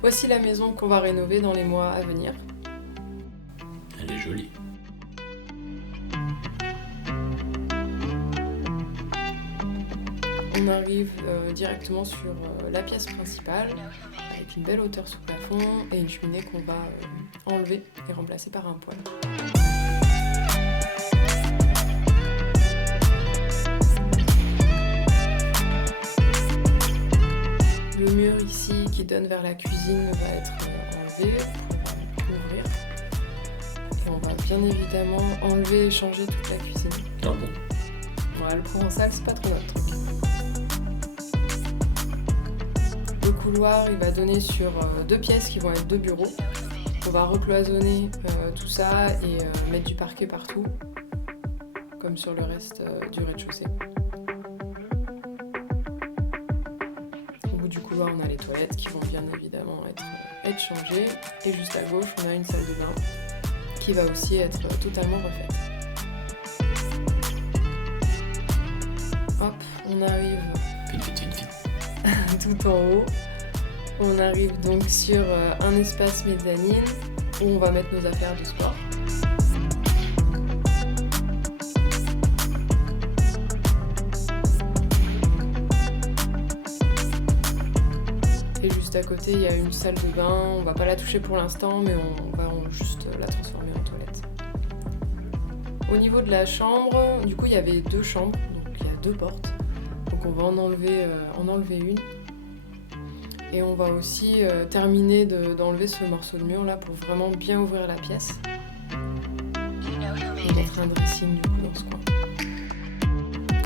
Voici la maison qu'on va rénover dans les mois à venir. Elle est jolie. On arrive directement sur la pièce principale, avec une belle hauteur sous plafond et une cheminée qu'on va enlever et remplacer par un poêle. Le mur ici qui donne vers la cuisine va être enlevé pour ouvrir. Et on va bien évidemment enlever et changer toute la cuisine. Ah bon? Ouais, le provençal, c'est pas trop notre truc. Le couloir, il va donner sur deux pièces qui vont être deux bureaux. On va recloisonner tout ça et mettre du parquet partout, comme sur le reste du rez-de-chaussée. Au bout du couloir, on a les toilettes qui vont bien évidemment être changées. Et juste à gauche, on a une salle de bain qui va aussi être totalement refaite. Hop, on arrive tout en haut. On arrive donc sur un espace mezzanine où on va mettre nos affaires de sport. Et juste à côté, il y a une salle de bain. On va pas la toucher pour l'instant, mais on va juste la transformer en toilette. Au niveau de la chambre, du coup, il y avait deux chambres, donc il y a deux portes. Donc on va en enlever une. Et on va aussi terminer d'enlever ce morceau de mur là pour vraiment bien ouvrir la pièce. Et mettre un dressing du coup dans ce coin.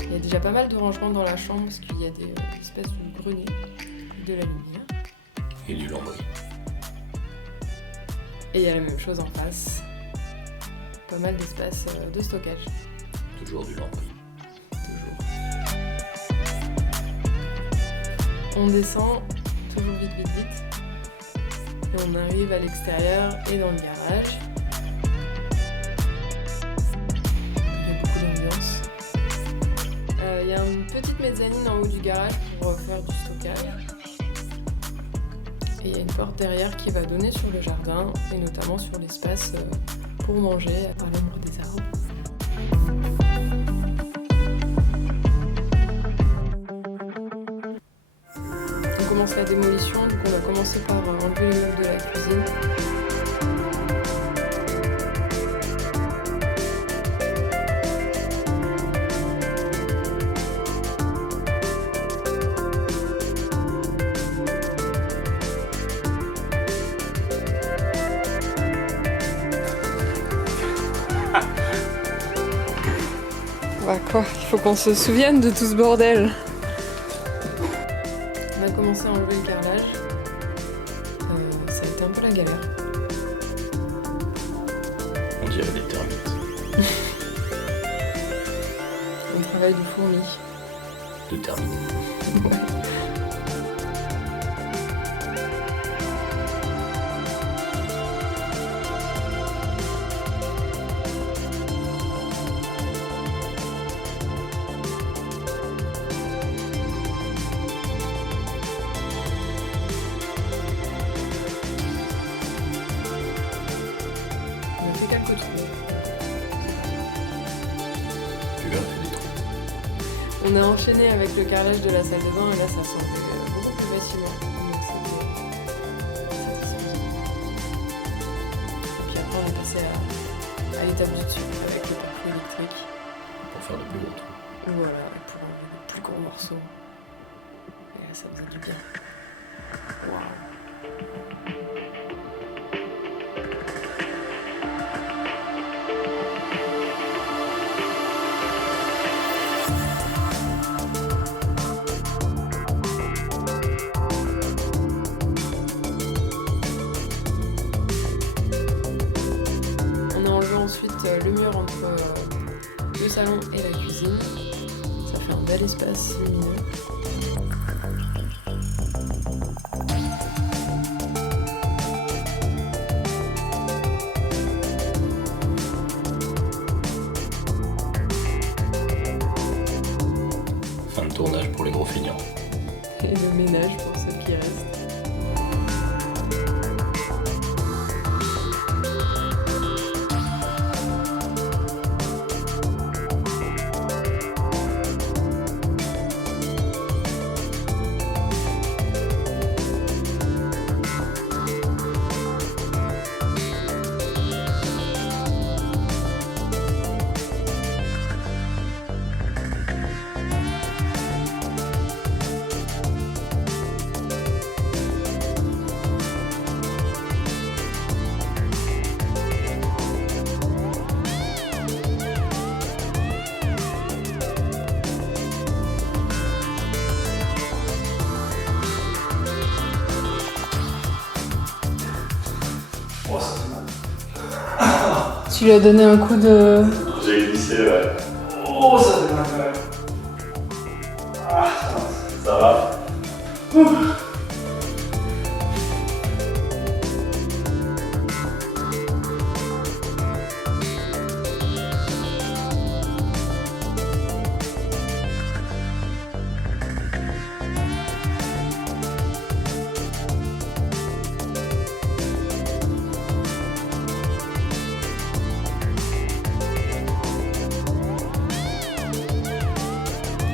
Il y a déjà pas mal de rangements dans la chambre parce qu'il y a des espèces de greniers, de la lumière. Et du lambris. Et il y a la même chose en face. Pas mal d'espace de stockage. Toujours du lambris. Toujours. On descend. Toujours vite. Et on arrive à l'extérieur et dans le garage. Il y a beaucoup d'ambiance. Il y a une petite mezzanine en haut du garage pour faire du stockage. Et il y a une porte derrière qui va donner sur le jardin et notamment sur l'espace pour manger à l'ombre des arbres. On commence la démolition, donc on va commencer par enlever les meubles de la cuisine. Bah quoi, il faut qu'on se souvienne de tout ce bordel. On a commencé à enlever le carrelage. Ça a été un peu la galère. On dirait des termites. On travaille du fourmi. De termites. On a fait quelques trous. Tu verras, fait des trous. On a enchaîné avec le carrelage de la salle de bain et là ça semblait beaucoup plus facilement. Donc, c'était satisfaisant. Et puis après on est passé à l'étape du dessus avec le parfum électrique. Pour faire de plus gros trous. Voilà, pour enlever le plus gros morceau. Et là ça faisait du bien. Waouh. Ensuite le mur entre le salon et la cuisine. Ça fait un bel espace lumineux. Fin de tournage pour les gros feignants. Et le ménage pour ceux qui restent. Tu lui as donné un coup de... J'ai glissé, ouais. Oh, ça fait mal quand même. Ah, ça va.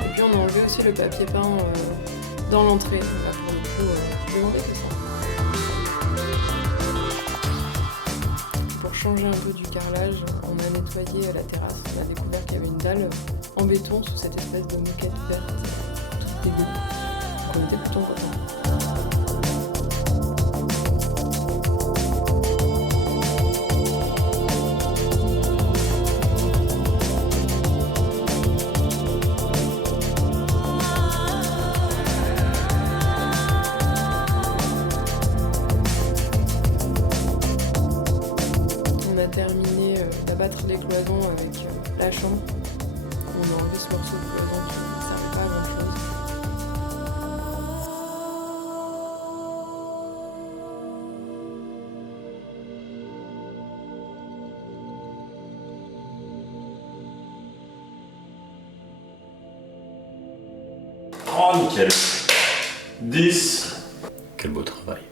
Et puis on a enlevé aussi le papier peint dans l'entrée. Donc là, pour le coup, plus embêté ça. Pour changer un peu du carrelage, on a nettoyé la terrasse. On a découvert qu'il y avait une dalle en béton sous cette espèce de moquette verte toute dégueu. Donc on était plutôt contents. On a terminé d'abattre les cloisons avec la chambre. On a enlevé ce morceau de cloison qui ne servait pas à grand chose. Oh, nickel. 10. Quel beau travail.